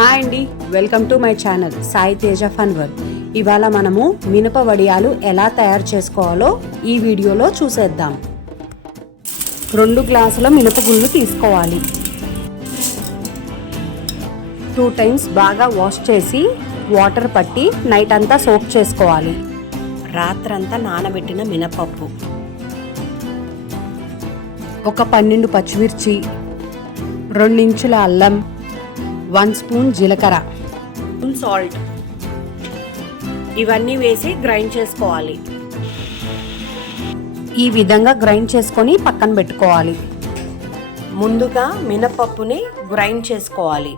Hi అండి. Welcome to my channel Sai Teja fun work. ఇవాళ మనము మినప వడియాలు ఎలా తయారు చేసుకోవాలో ఈ వీడియోలో చూసేద్దాం. రెండు గ్లాసుల మినపగుళ్ళు తీసుకోవాలి. టూ టైమ్స్ బాగా వాష్ చేసి వాటర్ పట్టి నైట్ అంతా సోక్ చేసుకోవాలి. రాత్రంతా నానబెట్టిన మినపప్పు. ఒక పన్నెండు పచ్చిమిర్చి రెండించుల అల్లం వన్ స్పూన్ జీలకర్ర. సాల్ట్. ఇవన్నీ వేసి గ్రైండ్ చేసుకోవాలి. ఈ విధంగా గ్రైండ్ చేసుకొని పక్కన పెట్టుకోవాలి. ముందుగా మినపప్పుని గ్రైండ్ చేసుకోవాలి.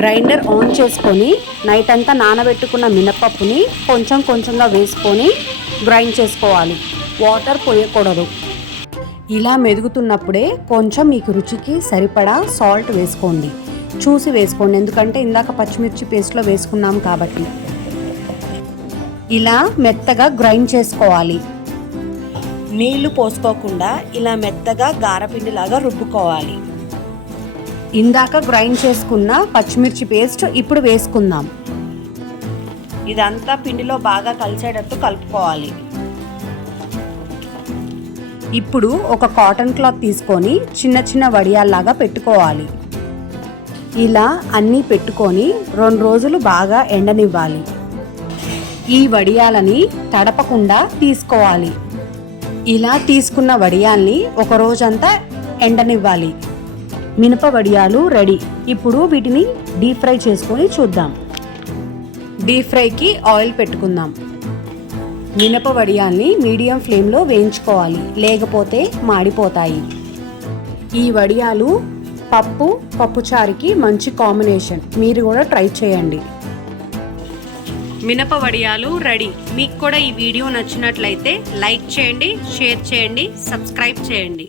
గ్రైండర్ ఆన్ చేసుకొని నైట్ అంతా నానబెట్టుకున్న మినపప్పుని కొంచెం కొంచెంగా వేసుకొని గ్రైండ్ చేసుకోవాలి. వాటర్ పోయకూడదు. ఇలా మెదుగుతున్నప్పుడే కొంచెం మీకు రుచికి సరిపడా సాల్ట్ వేసుకోండి. చూసి వేసుకోండి. ఎందుకంటే ఇందాక పచ్చిమిర్చి పేస్ట్లో వేసుకున్నాం కాబట్టి. ఇలా మెత్తగా గ్రైండ్ చేసుకోవాలి. నీళ్ళు పోసుకోకుండా ఇలా మెత్తగా గారపిండిలాగా రుబ్బుకోవాలి. ఇందాక గ్రైండ్ చేసుకున్న పచ్చిమిర్చి పేస్ట్ ఇప్పుడు వేసుకుందాం. ఇదంతా పిండిలో బాగా కలిసేటట్టు కలుపుకోవాలి. ఇప్పుడు ఒక కాటన్ క్లాత్ తీసుకొని చిన్న చిన్న వడియాల్లాగా పెట్టుకోవాలి. ఇలా అన్నీ పెట్టుకొని రెండు రోజులు బాగా ఎండనివ్వాలి. ఈ వడియాలని తడపకుండా తీసుకోవాలి. ఇలా తీసుకున్న వడియాల్ని ఒక రోజంతా ఎండనివ్వాలి. మినప వడియాలు రెడీ. ఇప్పుడు వీటిని డీప్ ఫ్రై చేసుకొని చూద్దాం. డీప్ ఫ్రైకి ఆయిల్ పెట్టుకుందాం. మినప వడియాల్ని మీడియం ఫ్లేమ్లో వేయించుకోవాలి. లేకపోతే మాడిపోతాయి. ఈ వడియాలు పప్పు పప్పుచారుకి మంచి కాంబినేషన్. మీరు కూడా ట్రై చేయండి. మినప వడియాలు రెడీ. మీకు కూడా ఈ వీడియో నచ్చినట్లయితే లైక్ చేయండి షేర్ చేయండి సబ్స్క్రైబ్ చేయండి.